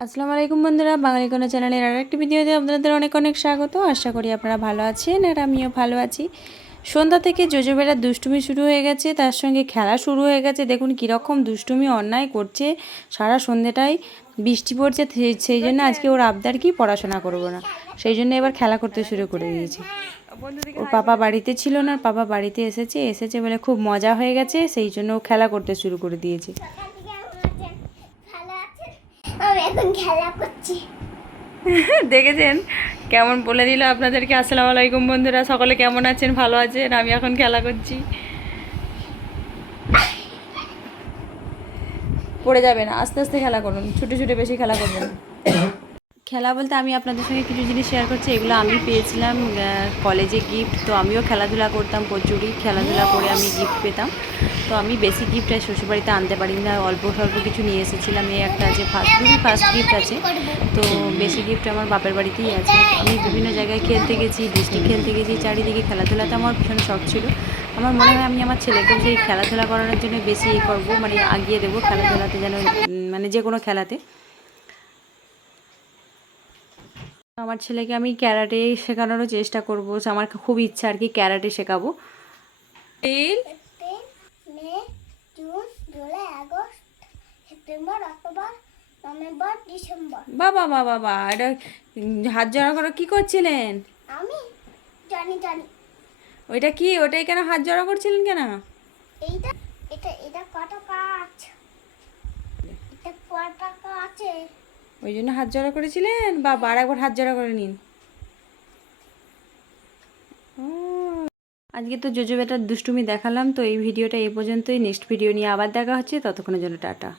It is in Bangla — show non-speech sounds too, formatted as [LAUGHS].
আসসালামু আলাইকুম বন্ধুরা, বাঙালি কোনো চ্যানেলের আর একটি ভিডিওতে আপনাদের অনেক অনেক স্বাগত। আশা করি আপনারা ভালো আছেন আর আমিও ভালো আছি। সন্ধ্যা থেকে জোজোবেলার দুষ্টুমি শুরু হয়ে গেছে, তার সঙ্গে খেলা শুরু হয়ে গেছে। দেখুন কীরকম দুষ্টুমি, অন্যায় করছে সারা সন্ধ্যেটাই। বৃষ্টি পড়ছে, সেই জন্য আজকে ওর আবদার কি, পড়াশোনা করব না। সেই জন্য এবার খেলা করতে শুরু করে দিয়েছে। ওর পাপা বাড়িতে ছিল না পাপা বাড়িতে এসেছে। এসেছে বলে খুব মজা হয়ে গেছে, সেই জন্য ও খেলা করতে শুরু করে দিয়েছে। এখন খেলা করছি। [LAUGHS] দেখেছেন? কেমন বলে দিল আপনাদেরকে আসসালামু আলাইকুম বন্ধুরা সকলে কেমন আছেন? ভালো আছেন? আমি এখন খেলা করছি। পড়ে যাবেন আস্তে আস্তে খেলা করুন ছুটে ছুটে বেশি খেলা করবেন। [COUGHS] খেলা বলতে আমি আপনাদের সঙ্গে কিছু জিনিস শেয়ার করছি, এগুলো আমি পেয়েছিলাম কলেজে গিফট তো আমিও খেলাধুলা করতাম প্রচুরই, খেলাধুলা করে আমি গিফট পেতাম। তো আমি বেশি গিফট শ্বশুরবাড়িতে আনতে পারি না, অল্প স্বল্প কিছু নিয়ে এসেছিলাম, এই একটা আছে ফার্স্ট খুবই ফার্স্ট গিফট আছে। তো বেশি গিফট আমার বাপের বাড়িতেই আছে। আমি বিভিন্ন জায়গায় খেলতে গেছি ডিস্ট্রিক্ট খেলতে গেছি, চারিদিকে খেলাধুলাতে আমার ভীষণ শখ ছিল। আমার মনে হয় আমি আমার ছেলেকেও সেই খেলাধুলা করানোর জন্য বেশি ইয়ে করব মানে আগিয়ে দেবো খেলাধুলাতে যেন মানে যে কোনো খেলাতে। আমার ছেলেকে আমি ক্যারাটে শেখানোরও চেষ্টা করব আমার খুব ইচ্ছা আর কি ক্যারাটে শেখাবো। April May June July August September October November December বাবা বাবা বাবা এটা হাত জড়া করে কি করছিলেন? আমি জানি জানি। ওইটা কি? ওটাই কেন হাত জড়া করছিলেন কেন? এইটা এটা এটা ওই জন্য হাত জড়া করেছিলেন? বা আর একবার হাত জড়া করে নিন। আজকে তো জোজো বেটার দুষ্টুমি দেখালাম, তো এই ভিডিওটা এই পর্যন্তই। নেক্সট ভিডিও নিয়ে আবার দেখা হচ্ছে। ততক্ষণের জন্য টাটা।